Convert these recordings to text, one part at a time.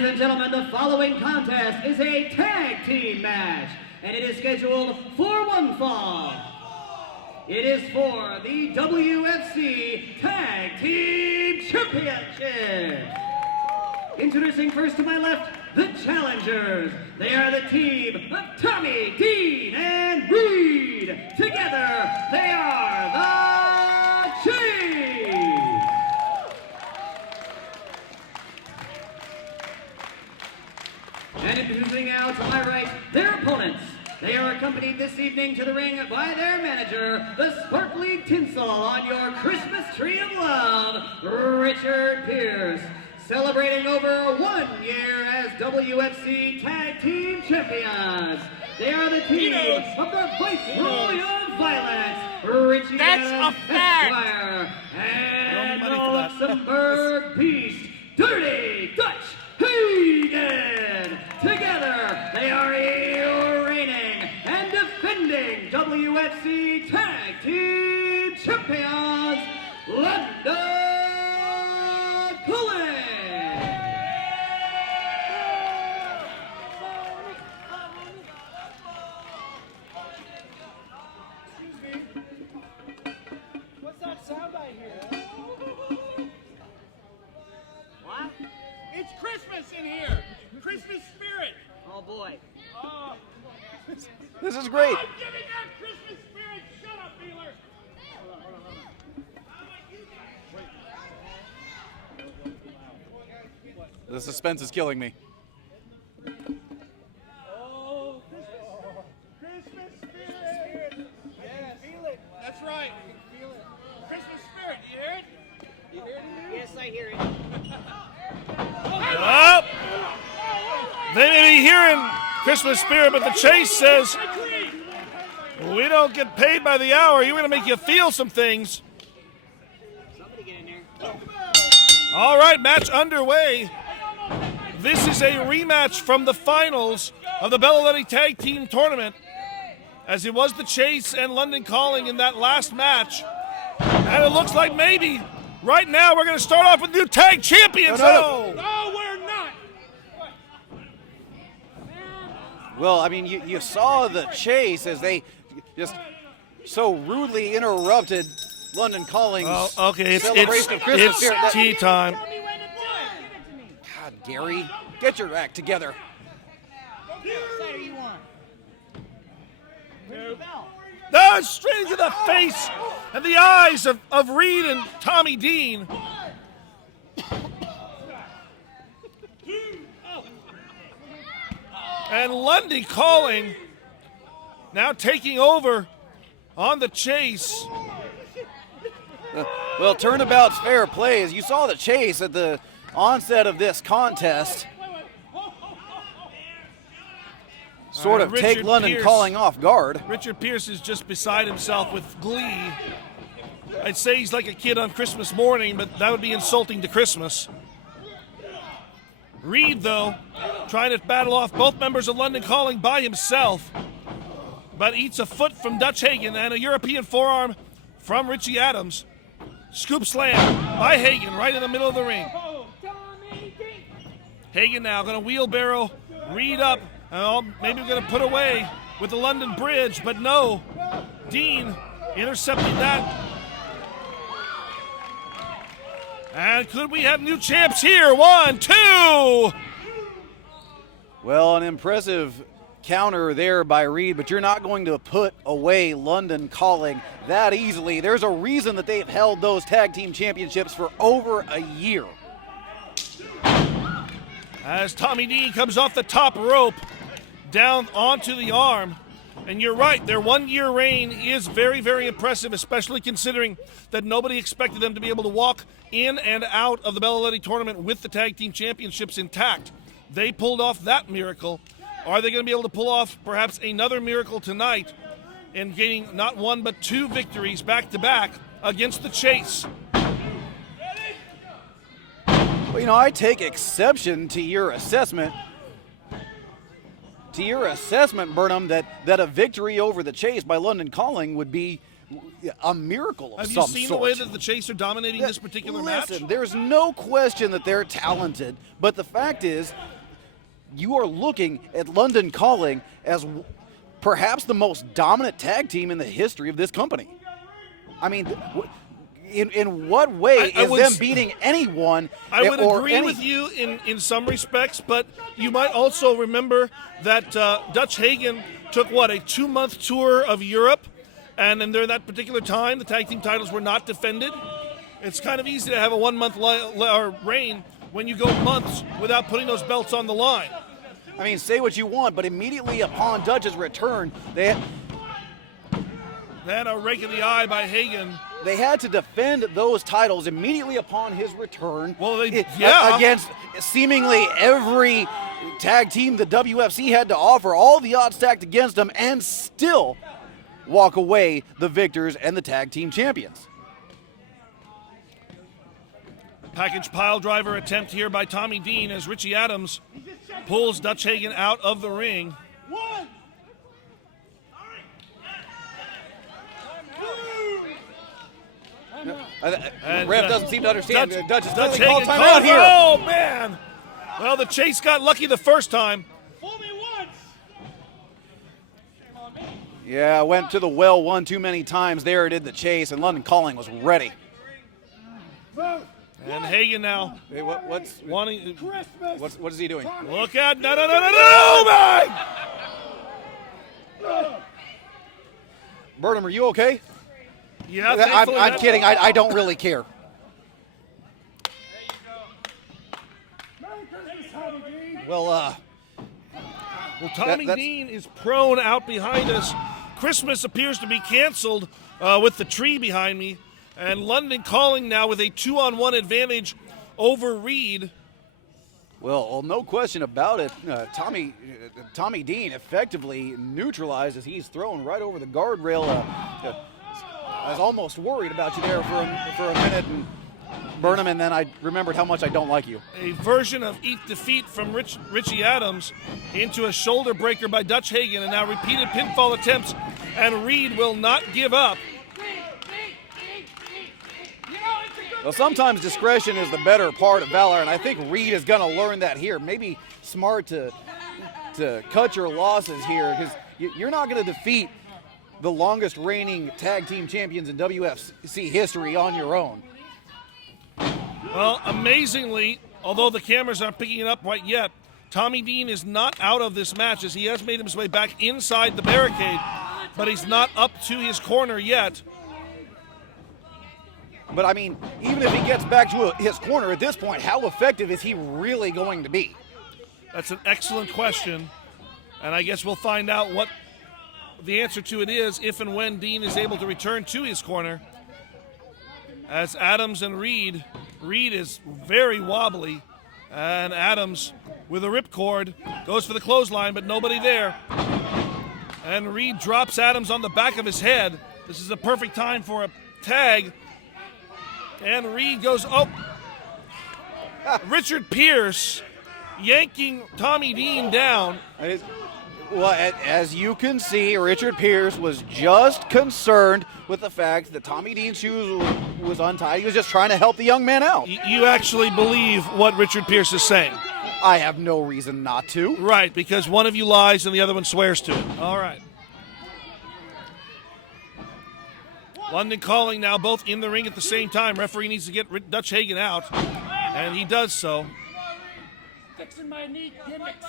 Ladies and gentlemen, the following contest is a tag team match, and it is scheduled for one fall. It is for the WFC Tag Team Championship. Introducing first to my left, the challengers. They are the team of Tommy, Dean, and Reed. Together, they are the Chiefs. And introducing now to my right, their opponents. They are accompanied this evening to the ring by their manager, the sparkly tinsel on your Christmas tree of love, Richard Pierce. Celebrating over 1 year as WFC Tag Team Champions. They are the team of the Viceroy of Violence, Richie Adams Esquire, and the Luxembourg Beast, Dirty Dutch Hagen. Together, they are your reigning and defending WFC Tag Team Champions, London Calling. What's that sound I hear? What? It's Christmas in here! Christmas spirit! Oh boy. Oh. This is great. I'm giving out Christmas spirit! Shut up, dealer! The suspense is killing me. Oh, Christmas spirit! Yes. Feel it. That's right. Feel it. Christmas spirit, you hear it? You hear it? Yes, I hear it. Oh! They may be hearing Christmas spirit, but the chase says, we don't get paid by the hour. You're going to make you feel some things. Somebody get in there. All right, match underway. This is a rematch from the finals of the Beloletti Tag Team Tournament, as it was the Chase and London Calling in that last match. And it looks like maybe right now we're going to start off with new tag champions. No. No, we're not! Well, I mean, you saw the chase as they just so rudely interrupted London Calling's celebration of Christmas spirit. It's tea time. Tell me when to do it! Give it to me! God, Gary, get your act together. What side do you want? Where's the bell? No, straight into the face and the eyes of Reed and Tommy Dean. And Lundy Calling now taking over on the chase. Well, turnabout's fair play. As you saw the chase at the onset of this contest, sort of take London Calling off guard. Richard Pierce is just beside himself with glee. I'd say he's like a kid on Christmas morning, but that would be insulting to Christmas. Reed, though, trying to battle off both members of London Calling by himself, but eats a foot from Dutch Hagen and a European forearm from Richie Adams. Scoop slam by Hagen right in the middle of the ring. Hagen now going to wheelbarrow Reed up. Maybe we're going to put away with the London Bridge, but no. Dean intercepting that. And could we have new champs here? 1, 2. Well, an impressive counter there by Reed, but you're not going to put away London Calling that easily. There's a reason that they've held those tag team championships for over a year. As Tommy Dean comes off the top rope down onto the arm. And you're right, their 1 year reign is very, very impressive, especially considering that nobody expected them to be able to walk in and out of the Beloletti tournament with the tag team championships intact. They pulled off that miracle. Are they going to be able to pull off perhaps another miracle tonight in gaining not one but 2 victories back to back against the Chase? Well, I take exception to your assessment. Burnham, that a victory over the Chase by London Calling would be a miracle of Have some you seen sort. the way that the Chase are dominating this particular match? Listen, there's no question that they're talented, but the fact is, you are looking at London Calling as perhaps the most dominant tag team in the history of this company. I mean, in what way is them beating anyone? I would agree with you in some respects, but you might also remember that Dutch Hagen took, a 2-month tour of Europe, and then during that particular time, the tag team titles were not defended. It's kind of easy to have a 1-month reign when you go months without putting those belts on the line. I mean, say what you want, but immediately upon Dutch's return, they had a rake in the eye by Hagen. They had to defend those titles immediately upon his return. Well, against seemingly every tag team the WFC had to offer, all the odds stacked against them, and still walk away the victors and the tag team champions. Package pile driver attempt here by Tommy Dean as Richie Adams pulls Dutch Hagen out of the ring. One. The ref doesn't seem to understand. Dutch is Dutch called Hagen timeout here. Oh, man. Well, the Chase got lucky the first time. Fool me once. Shame on me. Yeah, went to the well one too many times there, did the Chase, and London Calling was ready. And Hagen now Hey, what's wanting. what is he doing? Look out. No, man! Burnham, are you okay? Yeah, I'm kidding. I don't really care. Well, Tommy Dean is prone out behind us. Christmas appears to be canceled with the tree behind me. And London Calling now with a 2-on-1 advantage over Reed. Well, no question about it. Tommy Dean effectively neutralized as he's thrown right over the guardrail. I was almost worried about you there for a minute, and Burnham, and then I remembered how much I don't like you. A version of Eat Defeat from Richie Adams into a shoulder breaker by Dutch Hagen, and now repeated pinfall attempts, and Reed will not give up. Well, sometimes discretion is the better part of valor, and I think Reed is going to learn that here. Maybe smart to cut your losses here, because you're not going to defeat the longest reigning tag team champions in WFC history on your own. Well, amazingly, although the cameras aren't picking it up quite yet, Tommy Dean is not out of this match as he has made his way back inside the barricade, but he's not up to his corner yet. But, I mean, even if he gets back to his corner at this point, how effective is he really going to be? That's an excellent question, and I guess we'll find out what the answer to it is if and when Dean is able to return to his corner. As Adams and Reed is very wobbly, and Adams with a ripcord goes for the clothesline, but nobody there. And Reed drops Adams on the back of his head. This is a perfect time for a tag. And Reed goes, Richard Pierce yanking Tommy Dean down. Well, as you can see, Richard Pierce was just concerned with the fact that Tommy Dean's shoes was untied. He was just trying to help the young man out. You actually believe what Richard Pierce is saying? I have no reason not to. Right, because one of you lies and the other one swears to it. All right. London Calling now both in the ring at the same time. Referee needs to get Dutch Hagen out, and he does so. Fixing my knee gimmicks.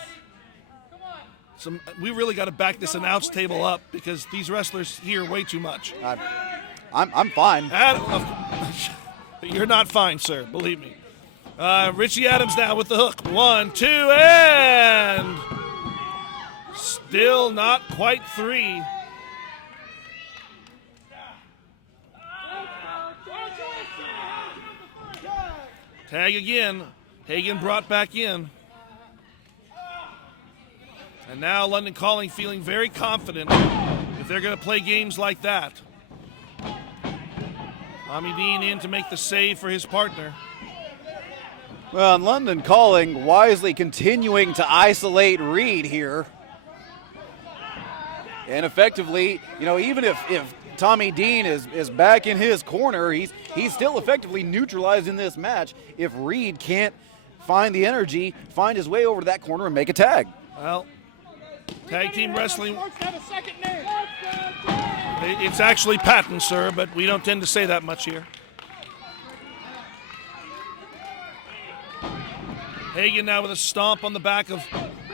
We really got to back this announce table up because these wrestlers hear way too much. I'm fine. You're not fine, sir. Believe me. Richie Adams now with the hook. 1, 2, and still not quite 3. Tag again. Hagen brought back in. And now London Calling feeling very confident if they're going to play games like that. Tommy Dean in to make the save for his partner. Well, and London Calling wisely continuing to isolate Reed here. And effectively, even if Tommy Dean is back in his corner. He's still effectively neutralized in this match if Reed can't find the energy, find his way over to that corner and make a tag. Well, tag team wrestling, it's actually patent, sir, but we don't tend to say that much here. Hagen now with a stomp on the back of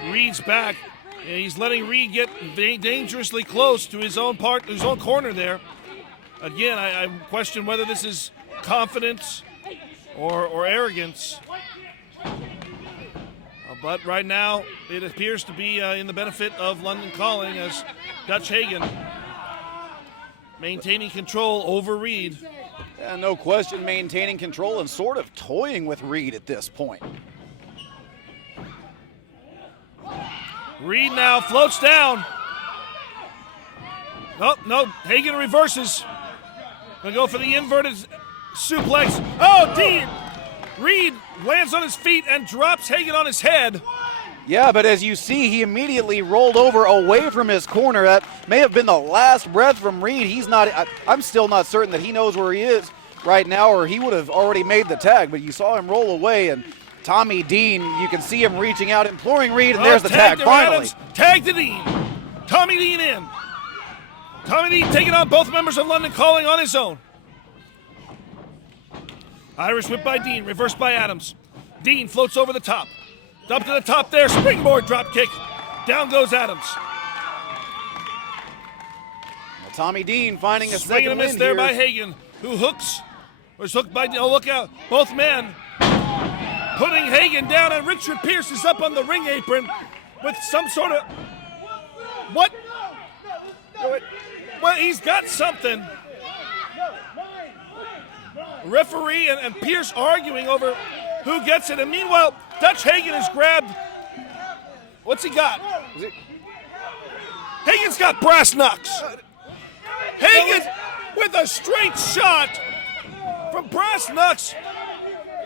Reed's back. And he's letting Reed get dangerously close to his own corner there. Again, I question whether this is confidence or arrogance. But right now, it appears to be in the benefit of London Calling as Dutch Hagen maintaining control over Reed. Yeah, no question, maintaining control and sort of toying with Reed at this point. Reed now floats down. Oh, no, Hagen reverses. Gonna go for the inverted suplex. Oh, Dean! Reed lands on his feet and drops Hagen on his head. Yeah, but as you see, he immediately rolled over away from his corner. That may have been the last breath from Reed. I'm still not certain that he knows where he is right now, or he would have already made the tag, but you saw him roll away, and Tommy Dean, you can see him reaching out, imploring Reed, and there's the tag, finally. Adams, tag to Dean. Tommy Dean in. Tommy Dean taking on both members of London Calling on his own. Irish whip by Dean, reversed by Adams. Dean floats over the top. Up to the top there, springboard drop kick. Down goes Adams. Well, Tommy Dean finding a swing second and a miss win there here. by Hagen, who hooks. Was hooked by, oh, look out. Both men putting Hagen down, and Richard Pierce is up on the ring apron with some sort of, what? Well, he's got something. Referee and Pierce arguing over who gets it, and meanwhile, Dutch Hagen has grabbed, what's he got? Hagen's got brass knucks. Hagen with a straight shot from brass knucks.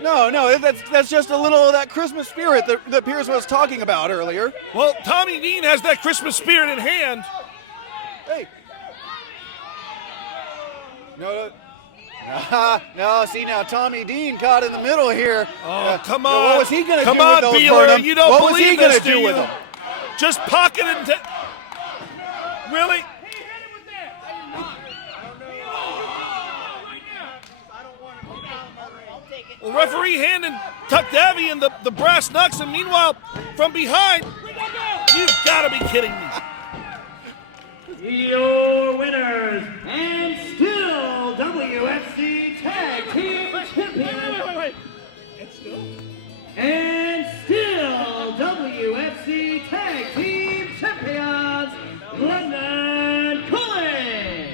No, that's just a little of that Christmas spirit that Pierce was talking about earlier. Well, Tommy Dean has that Christmas spirit in hand. Hey. No, see now Tommy Dean caught in the middle here. Oh, come on. What was he going to do with those, Beeler, Burnham? you don't what was believe he going this, to do do you? with them? Just pocket it. Really? Well, referee handing Tuck Davy in the brass knucks, and meanwhile, from behind, you've got to be kidding me. Your winners, and still WFC Tag Team Champions. And still WFC Tag Team Champions, London Calling.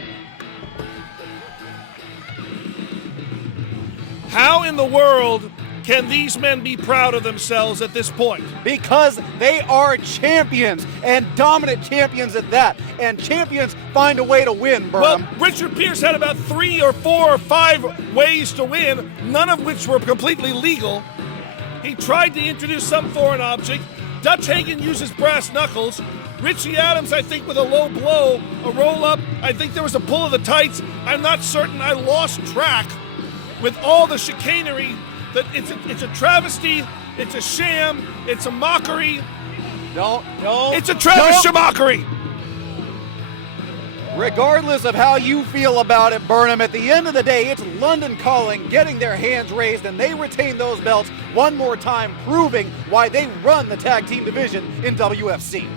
How in the world can these men be proud of themselves at this point? Because they are champions, and dominant champions at that. And champions find a way to win, Burnham. Well, Richard Pierce had about 3 or 4 or 5 ways to win, none of which were completely legal. He tried to introduce some foreign object. Dutch Hagen uses brass knuckles. Richie Adams, I think, with a low blow, a roll-up. I think there was a pull of the tights. I'm not certain. I lost track with all the chicanery. That it's a travesty, it's a sham, it's a mockery. No. It's a travesty mockery. Regardless of how you feel about it, Burnham, at the end of the day, it's London Calling getting their hands raised, and they retain those belts one more time, proving why they run the tag team division in WFC.